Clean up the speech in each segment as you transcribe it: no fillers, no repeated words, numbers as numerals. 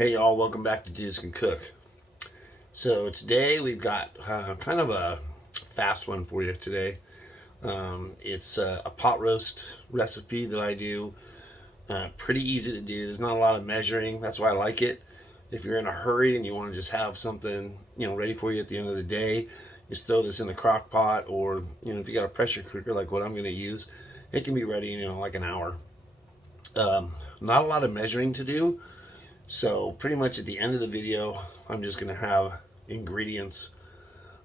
Hey y'all, welcome back to Jesus Can Cook. So today we've got kind of a fast one for you today. It's a pot roast recipe that I do. Pretty easy to do. There's not a lot of measuring. That's why I like it. If you're in a hurry and you want to just have something ready for you at the end of the day, just throw this in the crock pot, or if you got a pressure cooker like what I'm going to use, it can be ready like an hour. Not a lot of measuring to do. So pretty much at the end of the video, I'm just going to have ingredients,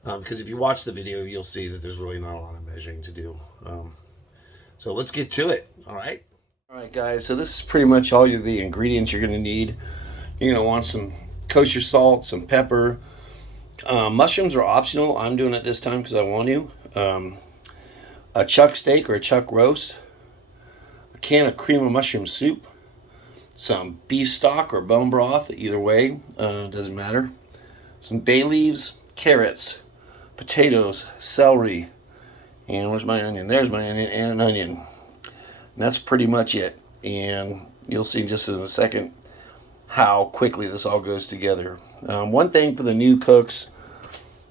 because if you watch the video, you'll see that there's really not a lot of measuring to do. So let's get to it. All right. All right, guys. So this is pretty much all the ingredients you're going to need. You're going to want some kosher salt, some pepper. Mushrooms are optional. I'm doing it this time because I want to. A chuck steak or a chuck roast. A can of cream of mushroom soup. Some beef stock or bone broth, either way, doesn't matter. Some bay leaves, carrots, potatoes, celery, and where's my onion? There's my onion, and an onion. And that's pretty much it. And you'll see just in a second how quickly this all goes together. One thing for the new cooks,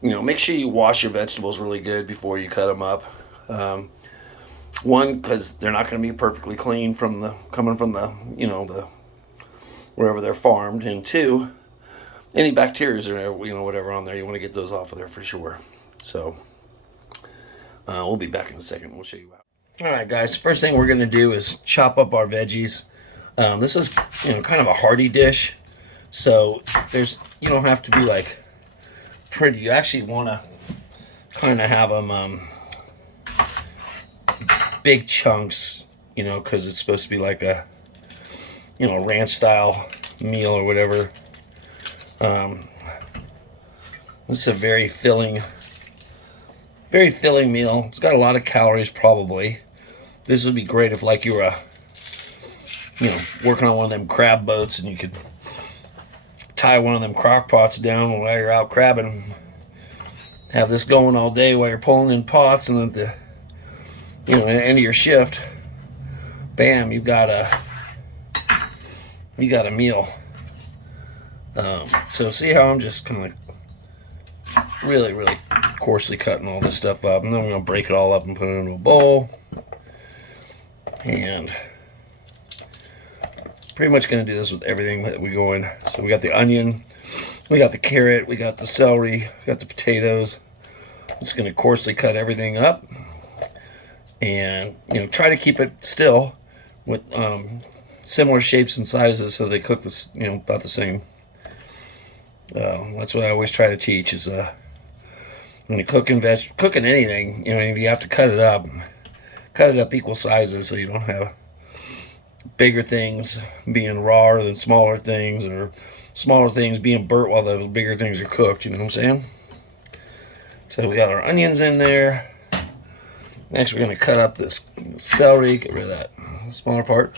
make sure you wash your vegetables really good before you cut them up. One, because they're not going to be perfectly clean coming from the wherever they're farmed, and two, any bacteria or whatever on there, you want to get those off of there for sure. So we'll be back in a second. We'll show you how. All right, guys. First thing we're going to do is chop up our veggies. This is kind of a hearty dish, so you don't have to be like pretty. You actually want to kind of have them big chunks, because it's supposed to be like a ranch style meal or whatever. This is a very filling meal. It's got a lot of calories probably. This would be great if like you were working on one of them crab boats and you could tie one of them crock pots down while you're out crabbing. Have this going all day while you're pulling in pots, and at the end of your shift, bam, you got a meal. So see how I'm just kind of really, really coarsely cutting all this stuff up, and then I'm going to break it all up and put it into a bowl. And pretty much going to do this with everything that we go in. So we got the onion, we got the carrot, we got the celery, we got the potatoes. I'm just going to coarsely cut everything up, and try to keep it still with similar shapes and sizes so they cook this about the same. That's what I always try to teach is when you're cooking anything, you have to cut it up equal sizes so you don't have bigger things being rawer than smaller things, or smaller things being burnt while the bigger things are cooked. You know what I'm saying? So we got our onions in there. Next we're going to cut up this celery, get rid of that smaller part.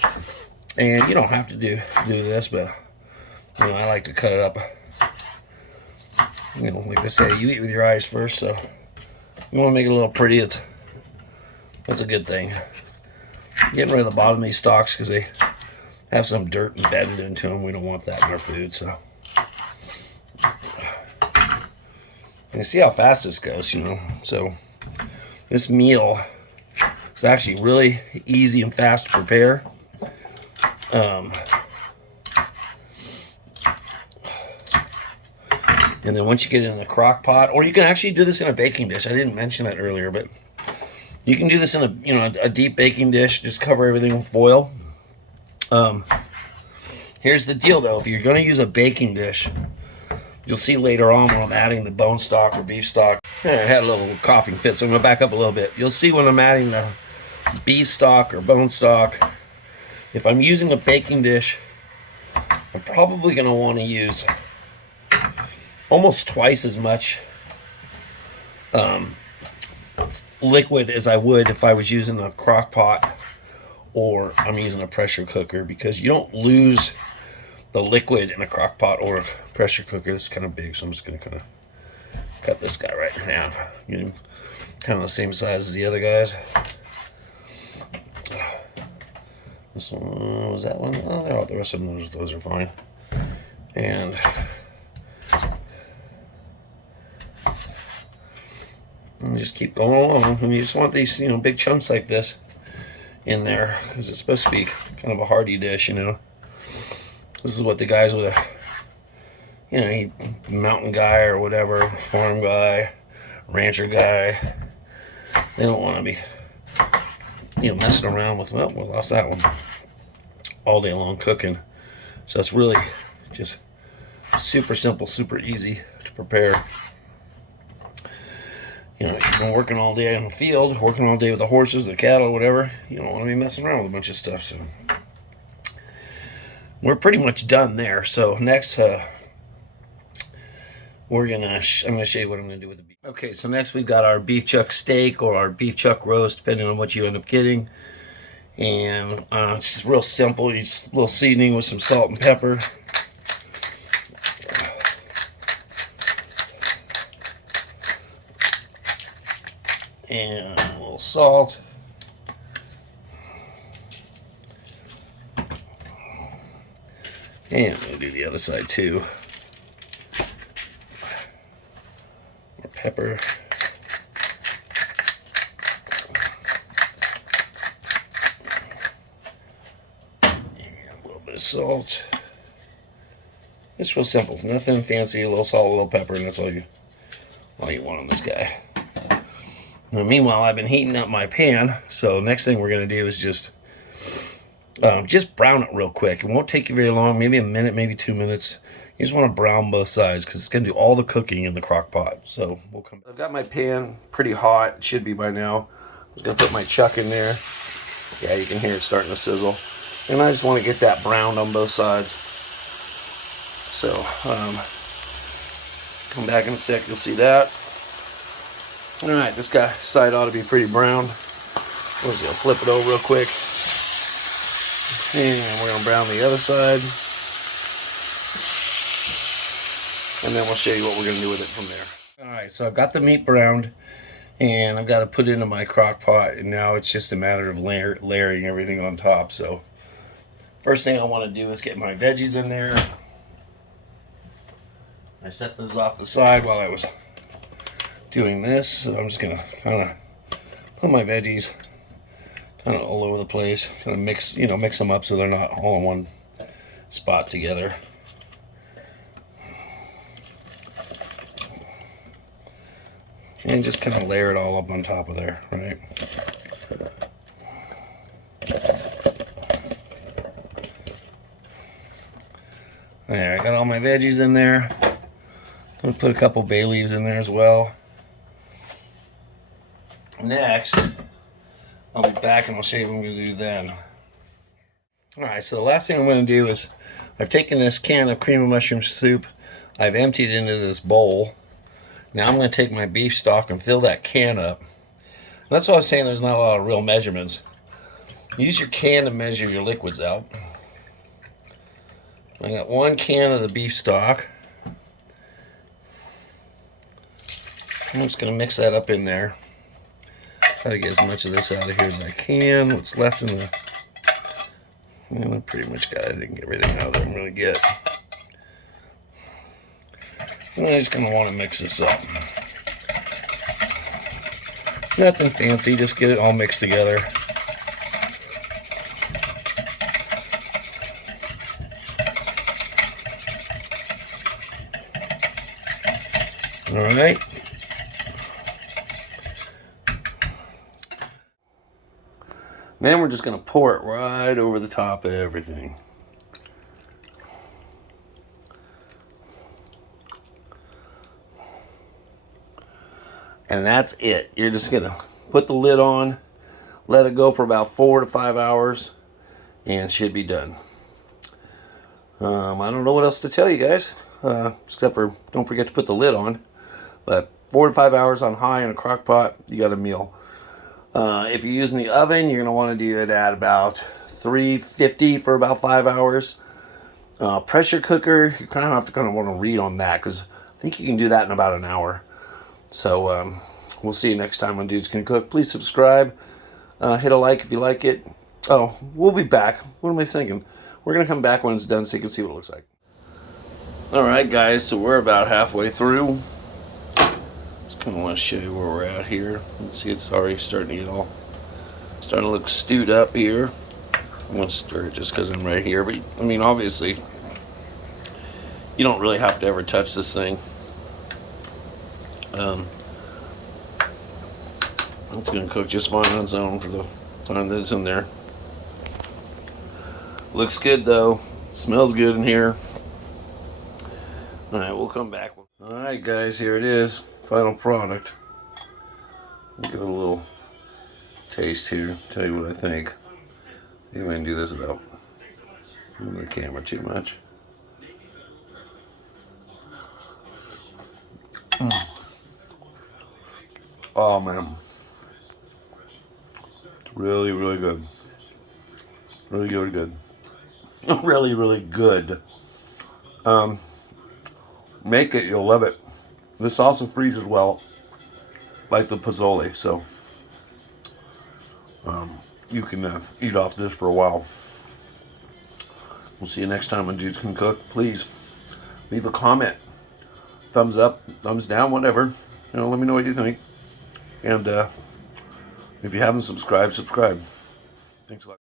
And you don't have to do this, but I like to cut it up. Like I say, you eat with your eyes first, so you want to make it a little pretty. That's a good thing. Getting rid of the bottom of these stalks because they have some dirt embedded into them. We don't want that in our food. So you see how fast this goes, So this meal is actually really easy and fast to prepare. And then once you get it in the crock pot, or you can actually do this in a baking dish. I didn't mention that earlier, but you can do this in a deep baking dish. Just cover everything with foil. Here's the deal though. If you're going to use a baking dish, you'll see later on when I'm adding the bone stock or beef stock. I had a little coughing fit, so I'm going to back up a little bit. You'll see when I'm adding the beef stock or bone stock, if I'm using a baking dish, I'm probably going to want to use almost twice as much liquid as I would if I was using a crock pot or I'm using a pressure cooker, because you don't lose the liquid in a crock pot or a pressure cooker. It's kind of big, so I'm just going to kind of cut this guy right in half. Kind of the same size as the other guys. This one was that one. Oh, they're all, the rest of them, those are fine. And just keep going along. And you just want these, big chunks like this in there, because it's supposed to be kind of a hearty dish, This is what the guys with a, mountain guy or whatever, farm guy, rancher guy, they don't want to be, messing around with, well, we lost that one, all day long cooking. So it's really just super simple, super easy to prepare. You've been working all day in the field, working all day with the horses, the cattle, whatever. You don't want to be messing around with a bunch of stuff. So we're pretty much done there. So next, I'm gonna show you what I'm gonna do with the beef. Okay, so next we've got our beef chuck steak or our beef chuck roast, depending on what you end up getting. And it's just real simple. Just a little seasoning with some salt and pepper. And a little salt. And we'll do the other side too. More pepper. And a little bit of salt. It's real simple. Nothing fancy. A little salt, a little pepper, and that's all you want on this guy. Now, meanwhile, I've been heating up my pan, so next thing we're going to do is just brown it real quick. It won't take you very long, maybe a minute, maybe 2 minutes. You just want to brown both sides because it's going to do all the cooking in the crock pot. So we'll come. I've got my pan pretty hot. It should be by now. I'm just going to put my chuck in there. Yeah, you can hear it starting to sizzle. And I just want to get that browned on both sides. So, come back in a sec, you'll see that. Alright, this side ought to be pretty brown. We're just going to flip it over real quick. And we're going to brown the other side. And then we'll show you what we're going to do with it from there. Alright, so I've got the meat browned. And I've got to put it into my crock pot. And now it's just a matter of layering everything on top. So, first thing I want to do is get my veggies in there. I set those off the side while I was doing this, so I'm just gonna kind of put my veggies kind of all over the place, kind of mix them up so they're not all in one spot together. And just kind of layer it all up on top of there, right? There, I got all my veggies in there. I'm gonna put a couple bay leaves in there as well. Next, I'll be back and I'll show you what I'm going to do then. Alright, so the last thing I'm going to do is I've taken this can of cream of mushroom soup, I've emptied it into this bowl. Now I'm going to take my beef stock and fill that can up. That's why I was saying there's not a lot of real measurements. Use your can to measure your liquids out. I got 1 can of the beef stock. I'm just going to mix that up in there. Try to get as much of this out of here as I can. What's left in the... I pretty much got, I think, everything out of there I'm going to get. And I'm just going to want to mix this up. Nothing fancy, just get it all mixed together. Alright. Then we're just going to pour it right over the top of everything. And that's it. You're just going to put the lid on, let it go for about 4 to 5 hours, and it should be done. I don't know what else to tell you guys, except for don't forget to put the lid on. But 4 to 5 hours on high in a crock pot, you got a meal. If you're using the oven, you're going to want to do it at about 350 for about 5 hours. Pressure cooker, you kind of want to read on that, because I think you can do that in about an hour. So we'll see you next time on Dudes Can Cook. Please subscribe. Hit a like if you like it. Oh, we'll be back. What am I thinking? We're going to come back when it's done so you can see what it looks like. Alright guys, so we're about halfway through. Just kind of want to show you where we're at here. You can see it's already starting to get all, starting to look stewed up here. I'm going to stir it just because I'm right here, but I mean obviously you don't really have to ever touch this thing. It's going to cook just fine on its own for the time that it's in there. Looks good though. Smells good in here. Alright, we'll come back. Alright guys, here it is. Final product. I'll give it a little taste here. Tell you what I think. Maybe I can do this without moving the camera too much. Oh man. It's really, really good. Really, really good. Really, really good. Make it, you'll love it. This also freezes well, like the pozole, so you can eat off this for a while. We'll see you next time on Dudes Can Cook. Please leave a comment, thumbs up, thumbs down, whatever. You know, let me know what you think. And if you haven't subscribed, subscribe. Thanks a lot.